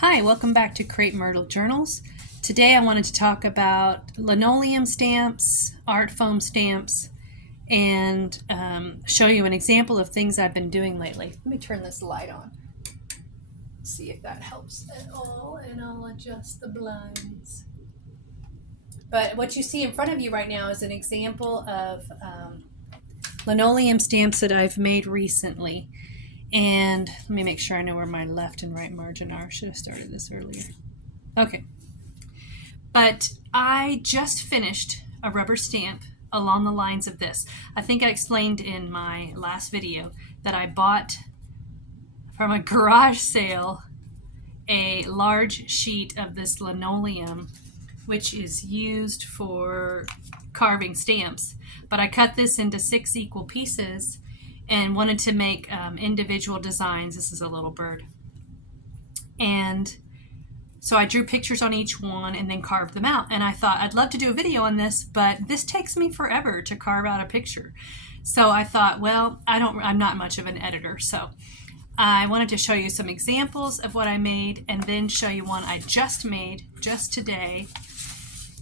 Hi, welcome back to Crepe Myrtle Journals. Today I wanted to talk about linoleum stamps, art foam stamps, and show you an example of things I've been doing lately. Let me turn this light on, see if that helps at all, and I'll adjust the blinds. But what you see in front of you right now is an example of linoleum stamps that I've made recently. And let me make sure I know where my left and right margin are. Should have started this earlier. Okay. But I just finished a rubber stamp along the lines of this. I think I explained in my last video that I bought from a garage sale a large sheet of this linoleum, which is used for carving stamps. But I cut this into 6 equal pieces and wanted to make individual designs. This is a little bird. And so I drew pictures on each one and then carved them out. And I thought I'd love to do a video on this, but this takes me forever to carve out a picture. So I thought, well, I'm not much of an editor. So I wanted to show you some examples of what I made and then show you one I just made just today.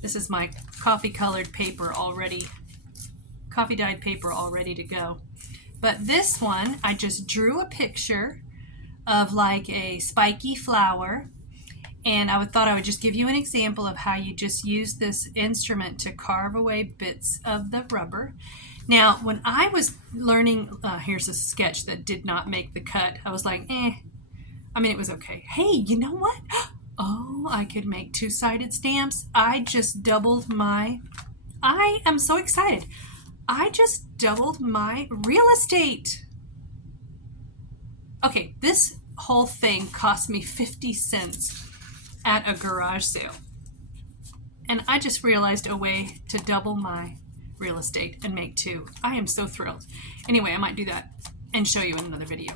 This is my coffee dyed paper all ready to go. But this one, I just drew a picture of like a spiky flower, and I thought I would just give you an example of how you just use this instrument to carve away bits of the rubber. Now, when I was learning, here's a sketch that did not make the cut. I was like, it was okay. Hey, you know what? Oh, I could make 2-sided stamps. I am so excited. I just doubled my real estate. Okay, this whole thing cost me 50 cents at a garage sale. And I just realized a way to double my real estate and make 2. I am so thrilled. Anyway, I might do that and show you in another video.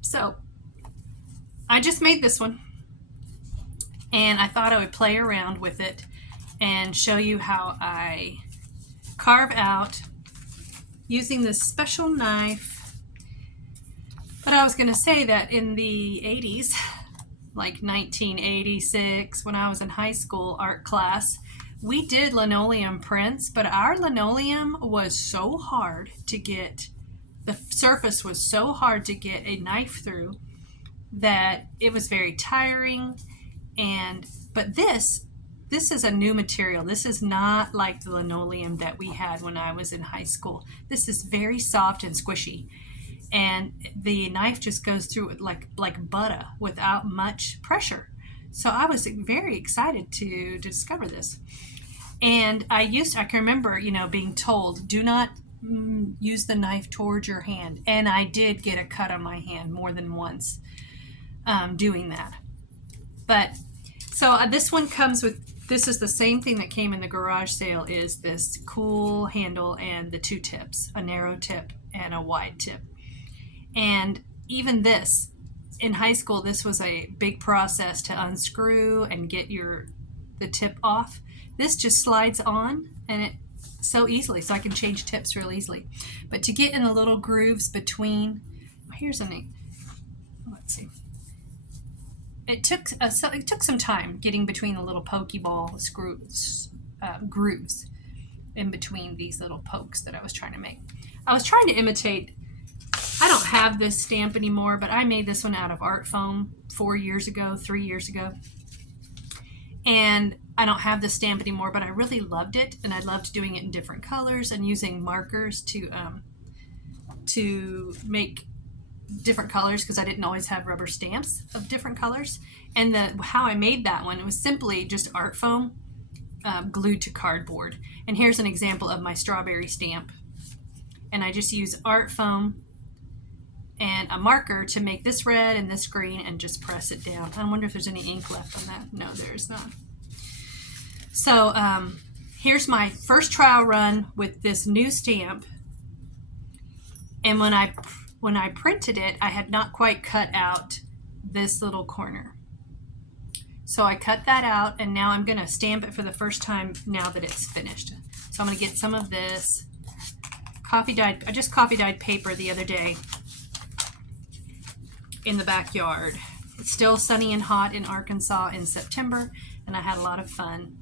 So, I just made this one. And I thought I would play around with it and show you how I carve out using this special knife. But I was going to say that in the 80s, like 1986, when I was in high school art class, we did linoleum prints, but our linoleum was so hard to get, the surface was so hard to get a knife through that it was very tiring. But this is a new material. This is not like the linoleum that we had when I was in high school. This is very soft and squishy. And the knife just goes through it like butter without much pressure. So I was very excited to discover this. And I can remember, being told, do not use the knife towards your hand. And I did get a cut on my hand more than once doing that. But so this one comes with, this is the same thing that came in the garage sale, is this cool handle and the 2 tips, a narrow tip and a wide tip. And even this, in high school, this was a big process to unscrew and get the tip off. This just slides on and it so easily, so I can change tips real easily. But to get in the little grooves between, here's a neat, let's see. It took some time getting between the little pokeball grooves in between these little pokes that I was trying to make. I was trying to imitate, I don't have this stamp anymore, but I made this one out of art foam 3 years ago. And I don't have this stamp anymore, but I really loved it, and I loved doing it in different colors and using markers to make different colors, because I didn't always have rubber stamps of different colors. And how I made that one, it was simply just art foam glued to cardboard. And here's an example of my strawberry stamp. And I just use art foam and a marker to make this red and this green and just press it down. I wonder if there's any ink left on that. No, there's not. So here's my first trial run with this new stamp. And when I printed it, I had not quite cut out this little corner. So I cut that out, and now I'm going to stamp it for the first time now that it's finished. So I'm going to get some of this I just coffee dyed paper the other day in the backyard. It's still sunny and hot in Arkansas in September, and I had a lot of fun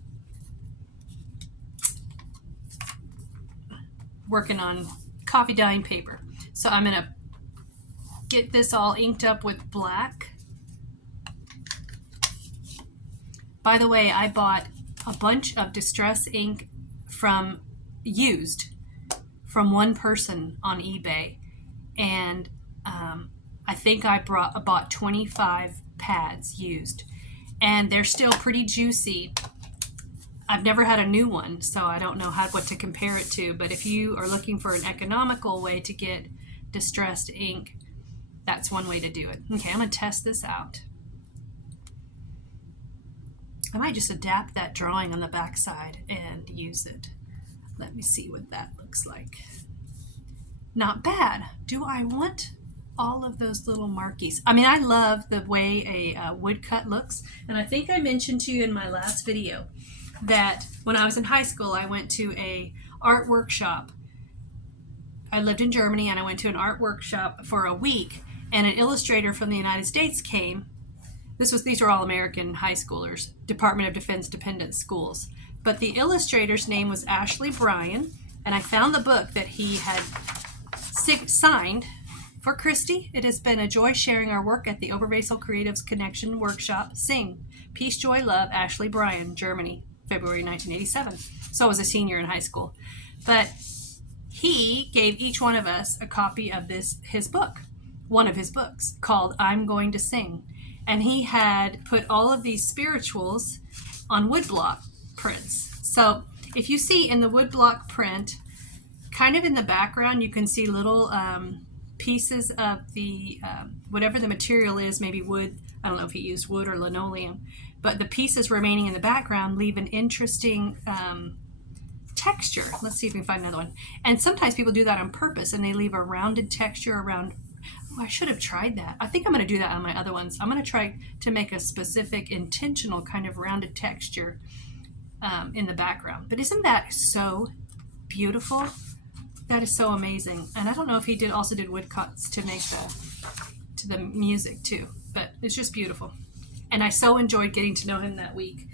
working on coffee dyeing paper. So I'm going to get this all inked up with black. By the way, I bought a bunch of distress ink from one person on eBay, and I think I bought 25 pads used, and they're still pretty juicy. I've never had a new one, so I don't know what to compare it to, but if you are looking for an economical way to get distressed ink, that's one way to do it. Okay, I'm going to test this out. I might just adapt that drawing on the back side and use it. Let me see what that looks like. Not bad. Do I want all of those little markies? I mean, I love the way a woodcut looks, and I think I mentioned to you in my last video that when I was in high school, I went to a art workshop. I lived in Germany, and I went to an art workshop for a week, and an illustrator from the United States came. These are all American high schoolers, Department of Defense dependent schools. But the illustrator's name was Ashley Bryan, and I found the book that he had signed for Christy. It has been a joy sharing our work at the Oberwesel Creatives Connection Workshop. Sing, Peace, Joy, Love, Ashley Bryan, Germany, February 1987. So I was a senior in high school. But he gave each one of us a copy of his book, one of his books, called I'm Going to Sing. And he had put all of these spirituals on woodblock prints. So if you see in the woodblock print, kind of in the background, you can see little pieces of the, whatever the material is, maybe wood. I don't know if he used wood or linoleum, but the pieces remaining in the background leave an interesting texture. Let's see if we can find another one. And sometimes people do that on purpose, and they leave a rounded texture around. I should have tried that. I think I'm going to do that on my other ones. I'm going to try to make a specific intentional kind of rounded texture in the background. But isn't that so beautiful? That is so amazing. And I don't know if he also did woodcuts to make the music too, but it's just beautiful. And I so enjoyed getting to know him that week.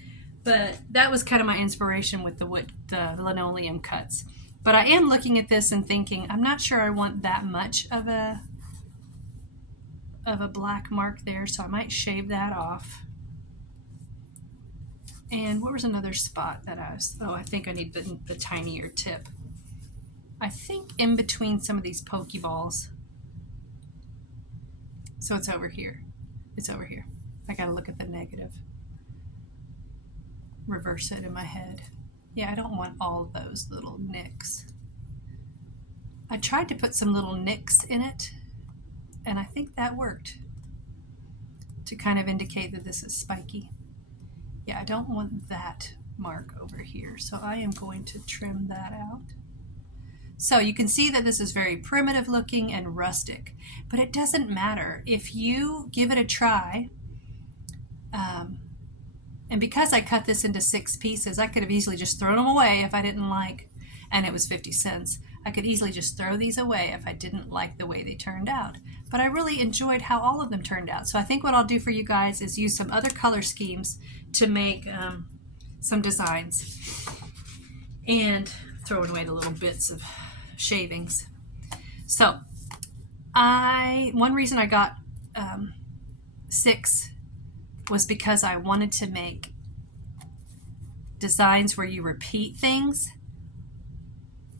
But that was kind of my inspiration with the linoleum cuts. But I am looking at this and thinking, I'm not sure I want that much of a black mark there, so I might shave that off. And where was another spot that I think I need the tinier tip. I think in between some of these pokeballs. So it's over here. It's over here. I gotta look at the negative. Reverse it in my head. Yeah, I don't want all those little nicks. I tried to put some little nicks in it, and I think that worked to kind of indicate that this is spiky. Yeah, I don't want that mark over here, so I am going to trim that out. So you can see that this is very primitive looking and rustic, but it doesn't matter. If you give it a try, and because I cut this into 6 pieces, I could have easily just thrown them away if I didn't like, and it was 50 cents. I could easily just throw these away if I didn't like the way they turned out. But I really enjoyed how all of them turned out. So I think what I'll do for you guys is use some other color schemes to make some designs and throwing away the little bits of shavings. So one reason I got 6 was because I wanted to make designs where you repeat things.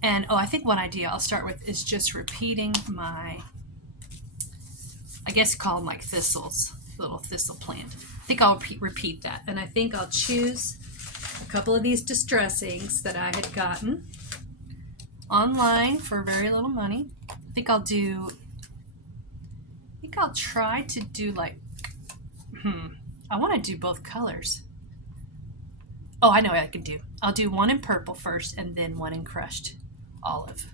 And I think one idea I'll start with is just repeating my, I guess call them like thistles, little thistle plant. I think I'll repeat that. And I think I'll choose a couple of these distress inks that I had gotten online for very little money. I think I'll try to do like, I want to do both colors. Oh, I know what I can do. I'll do one in purple first and then one in crushed olive.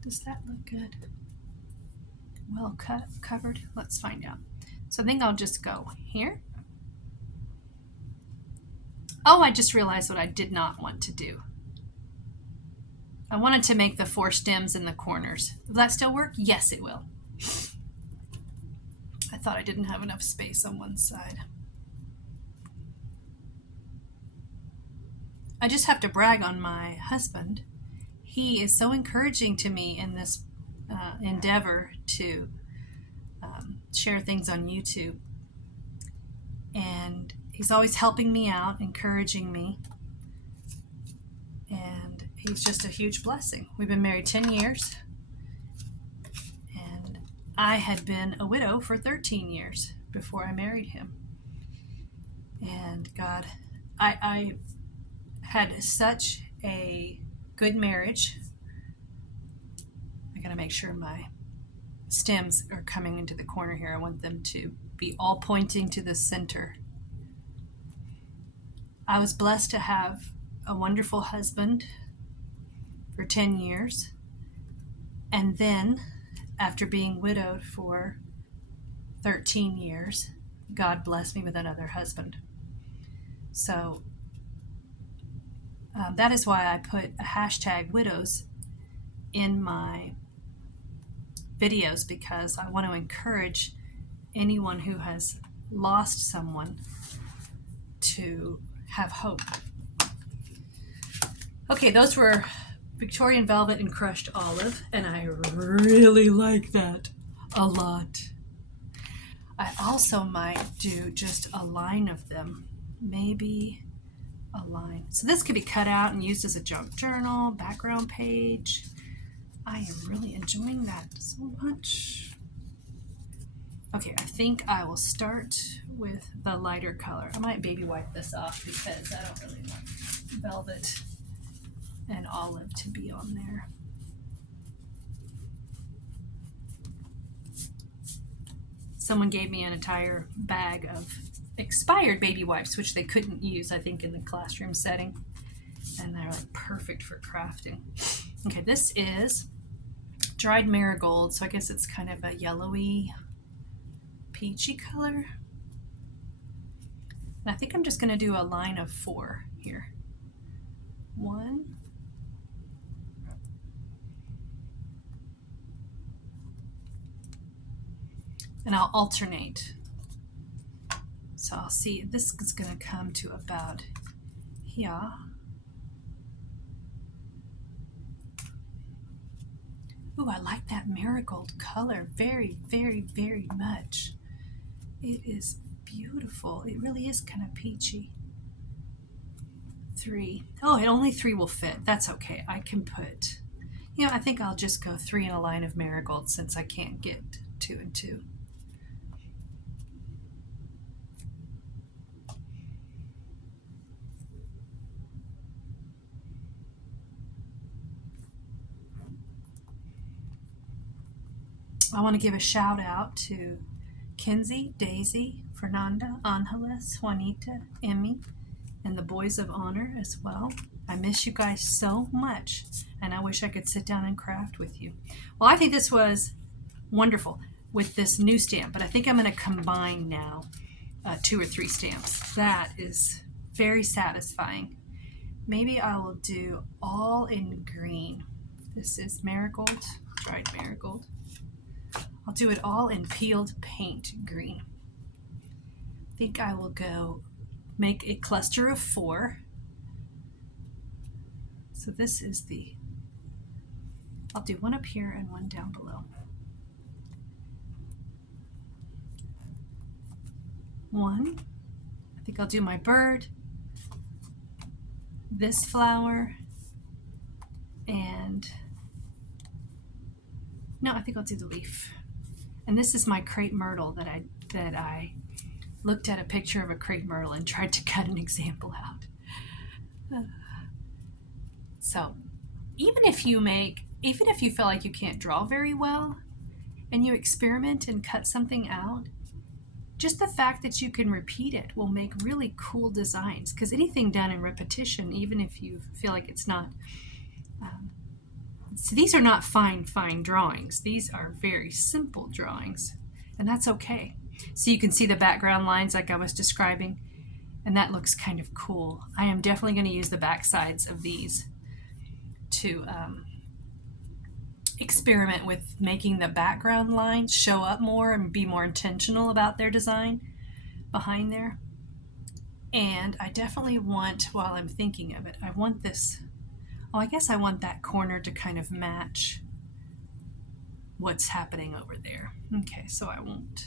Does that look good? Well covered? Let's find out. So I think I'll just go here. Oh, I just realized what I did not want to do. I wanted to make the 4 stems in the corners. Will that still work? Yes, it will. I thought I didn't have enough space on one side. I just have to brag on my husband. He is so encouraging to me in this endeavor to share things on YouTube. And he's always helping me out, encouraging me. And he's just a huge blessing. We've been married 10 years. And I had been a widow for 13 years before I married him. And God, I had such a good marriage. I gotta make sure my stems are coming into the corner here. I want them to be all pointing to the center. I was blessed to have a wonderful husband for 10 years. And then, after being widowed for 13 years, God blessed me with another husband. So that is why I put a hashtag widows in my videos, because I want to encourage anyone who has lost someone to have hope. Okay, those were Victorian Velvet and Crushed Olive, and I really like that a lot. I also might do just a line of them, maybe a line. So this could be cut out and used as a junk journal, background page. I am really enjoying that so much. Okay, I think I will start with the lighter color. I might baby wipe this off because I don't really want velvet and olive to be on there. Someone gave me an entire bag of expired baby wipes, which they couldn't use, I think, in the classroom setting. And they're like perfect for crafting. Okay, this is dried marigold, so I guess it's kind of a yellowy, peachy color. And I think I'm just going to do a line of 4 here. 1, and I'll alternate. So I'll see, this is going to come to about here. Ooh, I like that marigold color very, very, very much. It is beautiful. It really is kind of peachy. 3. Oh, and only 3 will fit. That's okay. I can put, I think I'll just go 3 in a line of marigold since I can't get 2 and 2. I want to give a shout out to Kinsey, Daisy, Fernanda, Angeles, Juanita, Emmy, and the Boys of Honor as well. I miss you guys so much, and I wish I could sit down and craft with you. Well, I think this was wonderful with this new stamp, but I think I'm going to combine now 2 or 3 stamps. That is very satisfying. Maybe I will do all in green. This is marigold, dried marigold. I'll do it all in peeled paint green. I think I will go make a cluster of 4. So this is I'll do 1 up here and 1 down below. 1. I think I'll do my bird, this flower, and no, I think I'll do the leaf. And this is my crepe myrtle that I looked at a picture of a crepe myrtle and tried to cut an example out. So even if you feel like you can't draw very well and you experiment and cut something out, just the fact that you can repeat it will make really cool designs, because anything done in repetition, even if you feel like it's not, so these are not fine drawings. These are very simple drawings, and that's okay. So you can see the background lines like I was describing, and that looks kind of cool. I am definitely going to use the back sides of these to experiment with making the background lines show up more and be more intentional about their design behind there. And I definitely want, while I'm thinking of it, I want this, oh, I guess I want that corner to kind of match what's happening over there. Okay, so I won't.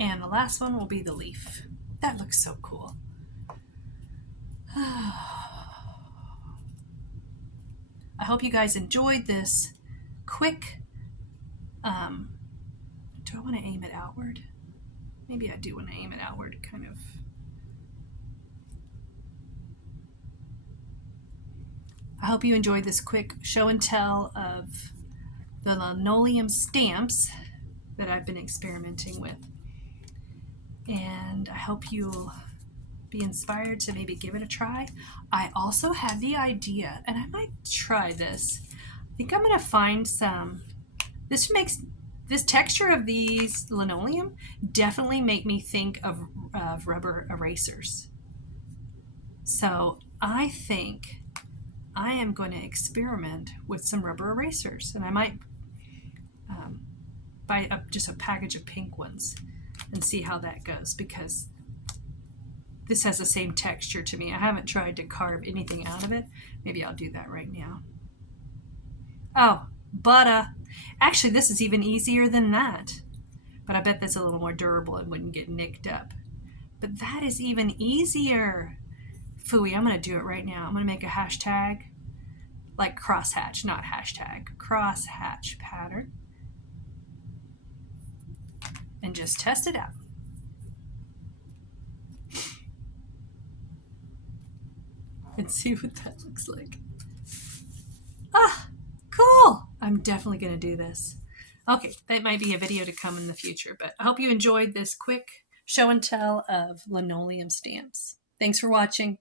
And the last one will be the leaf. That looks so cool. I hope you guys enjoyed this quick, do I want to aim it outward? Maybe I do want to aim it outward, kind of. I hope you enjoyed this quick show and tell of the linoleum stamps that I've been experimenting with. And I hope you'll be inspired to maybe give it a try. I also had the idea, and I might try this. I think I'm going to find some, this texture of these linoleum definitely make me think of rubber erasers. So I think I am going to experiment with some rubber erasers, and I might buy just a package of pink ones and see how that goes, because this has the same texture to me. I haven't tried to carve anything out of it. Maybe I'll do that right now. Oh, but actually this is even easier than that. But I bet that's a little more durable and wouldn't get nicked up. But that is even easier. Phooey, I'm going to do it right now. I'm going to make a hashtag, like crosshatch, not hashtag, crosshatch pattern. And just test it out. And see what that looks like. Ah, cool. I'm definitely going to do this. Okay, that might be a video to come in the future, but I hope you enjoyed this quick show and tell of linoleum stamps. Thanks for watching.